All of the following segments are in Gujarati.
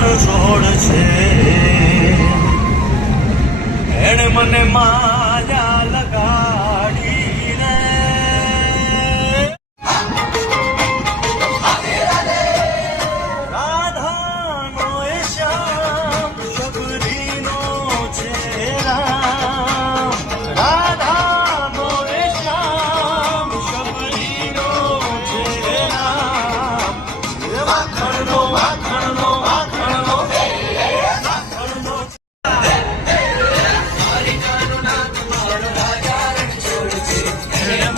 છોડ છે એણે મને માયા લગાડી રે રાધાનો એ શ્યામ શબરીનો છે રામ રાધાનો એ શ્યામ શબરીનો છે રામ વાખણનો વાખણનો વાખણનો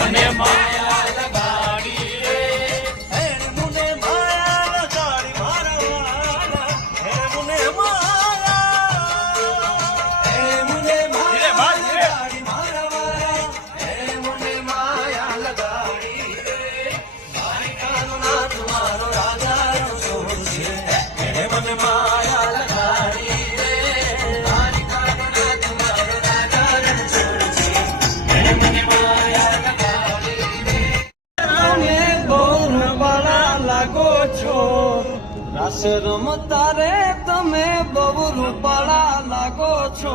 મને માયા લગાડી રે એને મને માયા લગાડી મારા વાલા એને મને માયા લગાડી મારા વાલા એને મને માયા લગાડી રે દ્વારિકાનો નાથ મારો રાજાનો સોળ છે એને મને માયા લગાડી રે દ્વારિકાનો નાથ મારો રાજાનો સોળ છે એને મને માયા રાસ રમતા રે તમે બહુ રૂપાળા લાગો છો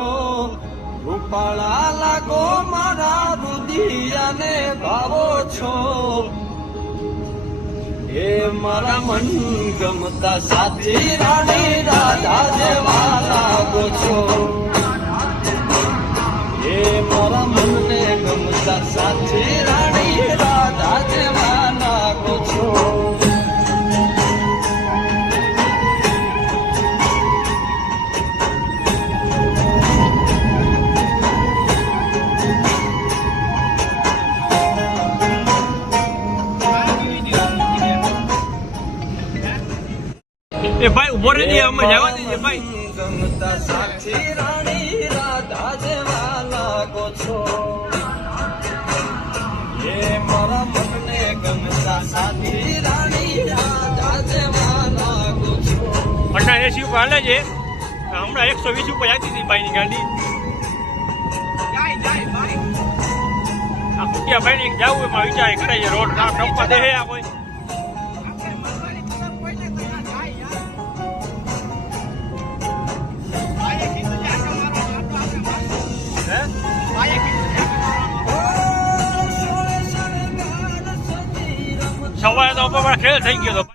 રૂપાળા લાગો મારા રુદિયાને ભાવો છો એ મારા મન ગમતા સાચી રાણી રાધા જેવા લાગો છો એ મારા મનને ગમતા સાચી રાણી રાધા જેવા લાગો છો એ ભાઈ ઉભો રહેજે અમે જવા દેજે ભાઈ ગમતા સાચી રાણી રાધા જેવા લાગો છો એ મારા મનને ગમતા સાચી રાણી રાધા જેવા લાગો છો 80 ઉપર હાલે છે હમણાં 120 ઉપર આવતી હતી ભાઈની ગાડી આ કુટિયા ભાઈ ને જવું એમાં વિચાર કરાય રોડ ટપવા દે આ કોઈ સવારે તો ખેલ થઈ ગયો હતો